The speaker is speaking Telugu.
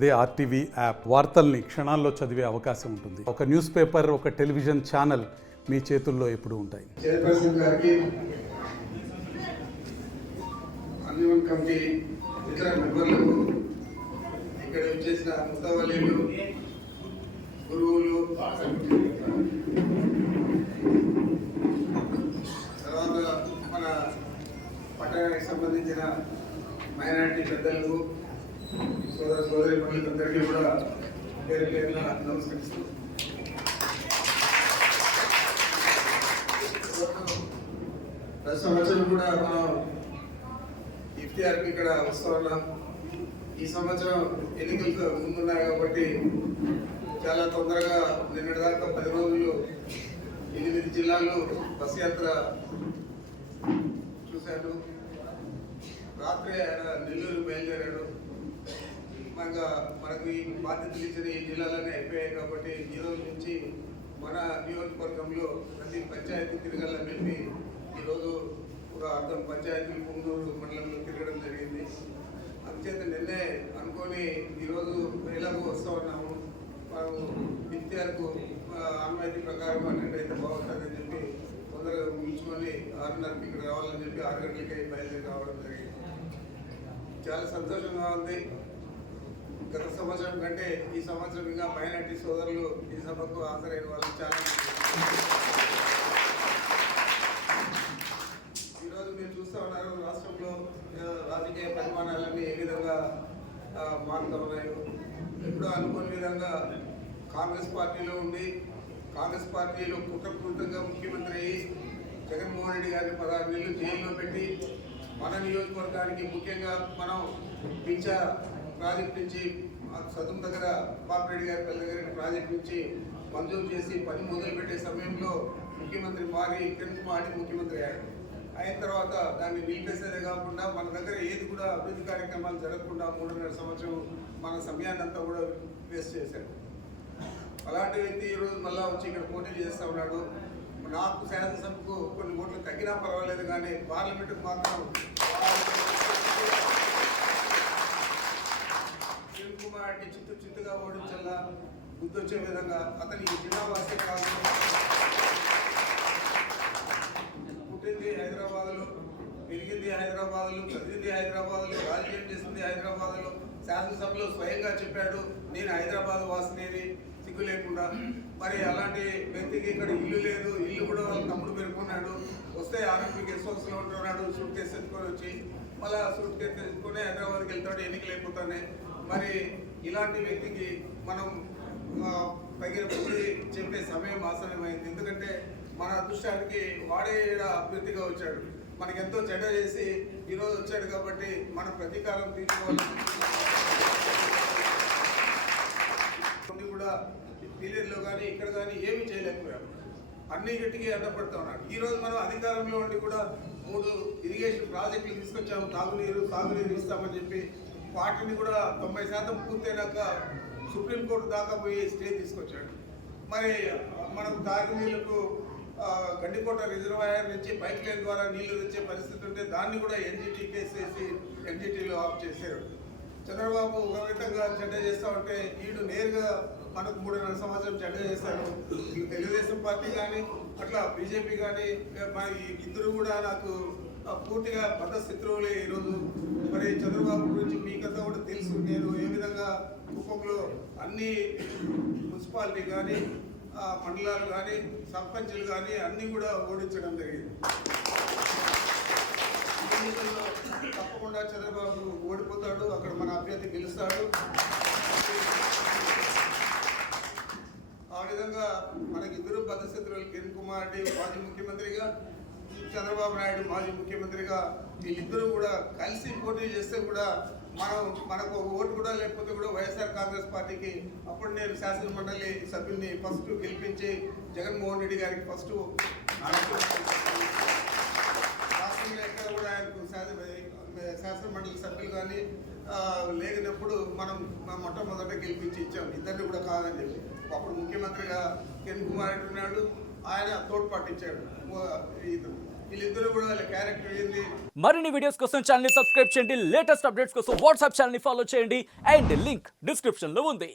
అదే ఆర్టీవీ యాప్ వార్తల్ని క్షణాల్లో చదివే అవకాశం ఉంటుంది. ఒక న్యూస్ పేపర్, ఒక టెలివిజన్ ఛానల్ మీ చేతుల్లో ఎప్పుడూ ఉంటాయి. చైర్పర్సన్ గారికి, అన్నివన్ కమిటీ ఇతర మెంబర్లకు, ఇక్కడ వచ్చేసిన ముత్తవల్లీలు, గురువులు, తర్వాత మన పట్టణానికి సంబంధించిన మైనారిటీ పెద్దలకు, సోదర సోదరి మనులందరికీ కూడా పేరు పేరున నమస్కరిస్తూ, ప్రతి సంవత్సరం కూడా మనం ఇఫ్తియార్కి ఇక్కడ వస్తూ ఉన్నాం. ఈ సంవత్సరం ఎన్నికలకు ముందున్నాయి కాబట్టి చాలా తొందరగా నిన్నటిదాకా 10 రోజులు 8 జిల్లాల్లో బస్ యాత్ర చూశాను. రాత్రి ఆయన నెల్లూరు బయలుదేరాడు. మనకు ఈ బాధ్యతలు ఇచ్చిన ఈ జిల్లాలన్నీ అయిపోయాయి కాబట్టి ఈ రోజు నుంచి మన నియోజకవర్గంలో ప్రతి పంచాయతీ తిరగాలని చెప్పి ఈరోజు ఒక అర్థం పంచాయతీ పుంగూరు మండలంలో తిరగడం జరిగింది. అందుచేత నిన్నే అనుకొని ఈరోజు ఎలాగో వస్తూ ఉన్నాము. మనం విద్యార్థులకు అనుమతి ప్రకారం అటెండ్ అయితే బాగుంటుందని చెప్పి తొందరగా ముగించుకొని 6:30కి ఇక్కడ రావాలని చెప్పి 6 గంటలకి బయలుదేరి రావడం జరిగింది. చాలా సంతోషంగా ఉంది. గత సంవత్సరం కంటే ఈ సంవత్సరం ఇంకా మైనార్టీ సోదరులు ఈ సభకు హాజరైన వాళ్ళు చాలా. ఈరోజు మీరు చూస్తూ ఉన్నారు రాష్ట్రంలో రాజకీయ పరిమాణాలన్నీ ఏ విధంగా మారుతూ ఉన్నాయో. ఎప్పుడూ అనుకోని విధంగా కాంగ్రెస్ పార్టీలో ఉండి కాంగ్రెస్ పార్టీలో కుట్రపూరితంగా ముఖ్యమంత్రి అయ్యి జగన్మోహన్ రెడ్డి గారిని 16 నెలలు జైల్లో పెట్టి మన నియోజకవర్గానికి ముఖ్యంగా మనం పింఛా ప్రాజెక్ట్ నుంచి సదుం దగ్గర బాపిరెడ్డి గారి పిల్ల దగ్గర ప్రాజెక్ట్ నుంచి మంజూరు చేసి పని మొదలుపెట్టే సమయంలో ముఖ్యమంత్రి మారి కిరణ్ కుమార్ ముఖ్యమంత్రి అయ్యాడు. అయిన తర్వాత దాన్ని నిలిపేసేదే కాకుండా మన దగ్గర ఏది కూడా అభివృద్ధి కార్యక్రమాలు జరగకుండా 3.5 సంవత్సరం మన సమయాన్ని అంతా కూడా వేస్ట్ చేశాడు. అలాంటి వ్యక్తి ఈరోజు మళ్ళీ వచ్చి ఇక్కడ పోటీ చేస్తూ ఉన్నాడు. నాకు శాసనసభకు కొన్ని ఓట్లు తగ్గినా పర్వాలేదు, కానీ పార్లమెంటుకు మాత్రం కిరణ్ కుమార్ని చిత్తుగా ఓడించాలా, బుద్ధి వచ్చే విధంగా. అతని జిల్లా వాసే కాదు, పుట్టింది హైదరాబాద్లో, పెరిగింది హైదరాబాద్లో, చదివింది హైదరాబాద్లో, రాజకీయం చేసింది హైదరాబాద్లో. శాసనసభలో స్వయంగా చెప్పాడు నేను హైదరాబాద్ వాసినేది సిగ్గు లేకుండా. మరి అలాంటి వ్యక్తికి ఇక్కడ ఇల్లు లేదు, ఇల్లు కూడా వాళ్ళ తమ్ముడు పేర్కొన్నాడు. వస్తే ఆర్ఎంపీ గెస్ట్ హౌస్లో ఉంటున్నాడు. సూట్ కేసు ఎత్తుకొని వచ్చి మళ్ళీ సూట్ కేసు ఎత్తుకొని హైదరాబాద్కి వెళ్తాడు, ఎన్నికలు అయిపోతానే. మరి ఇలాంటి వ్యక్తికి మనం తగిన బుద్ధి చెప్పే సమయం ఆసనమైంది. ఎందుకంటే మన అదృష్టానికి వాడే అభ్యర్థిగా వచ్చాడు. మనకి ఎంతో చెడ్డ చేసి ఈరోజు వచ్చాడు కాబట్టి మనం ప్రతీకారం తీసుకోవాలి. కూడా పీరియడ్లో కానీ ఇక్కడ కానీ ఏమీ చేయలేకపోయాము. అన్ని గట్టిగా అడ్డపడుతూ ఉన్నాడు. ఈరోజు మనం అధికారంలో ఉండి కూడా 3 ఇరిగేషన్ ప్రాజెక్టులు తీసుకొచ్చాము. తాగునీరు సాగునీరు ఇస్తామని చెప్పి వాటిని కూడా 90% పూర్తయినాక సుప్రీంకోర్టు దాకా పోయి స్టే తీసుకొచ్చాడు. మరి మనకు తాగునీళ్లకు గండికోట రిజర్వాయర్ నుంచి పైప్ లైన్ ద్వారా నీళ్లు తెచ్చే పరిస్థితి ఉంటే దాన్ని కూడా ఎన్జిటి కేసేసి ఎన్జిటీలో ఆఫ్ చేశారు. చంద్రబాబు ఒక విధంగా చెడ్డ చేస్తూ ఉంటే వీడు నేరుగా మనకు 3.5 సంవత్సరం చెడ్డ చేశారు. తెలుగుదేశం పార్టీ కానీ అట్లా బీజేపీ కానీ ఇద్దరు కూడా నాకు పూర్తిగా శత్రువులే ఈరోజు. మరి చంద్రబాబు గురించి మీకంతా కూడా తెలుసు. నేను ఏ విధంగా కుప్పంలో అన్ని మున్సిపాలిటీ కానీ మండలాలు కానీ సర్పంచులు కానీ అన్నీ కూడా ఓడించడం జరిగింది. ఎన్నికల్లో తప్పకుండా చంద్రబాబు ఓడిపోతాడు, అక్కడ మన అభ్యర్థి గెలుస్తాడు. ఆ విధంగా మనకిద్దరు బద్ధశత్రువులు, కిరణ్ కుమార్ రెడ్డి మాజీ ముఖ్యమంత్రిగా, చంద్రబాబు నాయుడు మాజీ ముఖ్యమంత్రిగా, వీళ్ళిద్దరూ కూడా కలిసి పోటీ చేస్తే కూడా మనకు ఒక ఓటు కూడా లేకపోతే కూడా వైఎస్ఆర్ కాంగ్రెస్ పార్టీకి అప్పుడు నేను శాసన మండలి సభ్యుల్ని ఫస్ట్ గెలిపించి జగన్మోహన్ రెడ్డి గారికి ఫస్ట్ రాష్ట్రంలో ఎక్కడ కూడా ఆయనకు శాసన మండలి సభ్యులు కానీ లేనప్పుడు మనం మొట్టమొదట గెలిపించి ఇచ్చాం. ఇద్దరిని కూడా కాదని చెప్పి అప్పుడు ముఖ్యమంత్రిగా కిరణ్ కుమార్ రెడ్డి ఉన్నాడు, ఆయన తోడ్పాటు ఇచ్చాడు. వీళ్ళిద్దరూ కూడా వాళ్ళ క్యారెక్టర్ ఏంది. మరిన్ని వీడియోస్ కోసం ఛానల్ ని సబ్స్క్రైబ్ చేయండి, లేటెస్ట్ అప్డేట్స్ కోసం వాట్సాప్ ఛానల్ ని ఫాలో చేయండి అండ్ లింక్ డిస్క్రిప్షన్ లో ఉంది.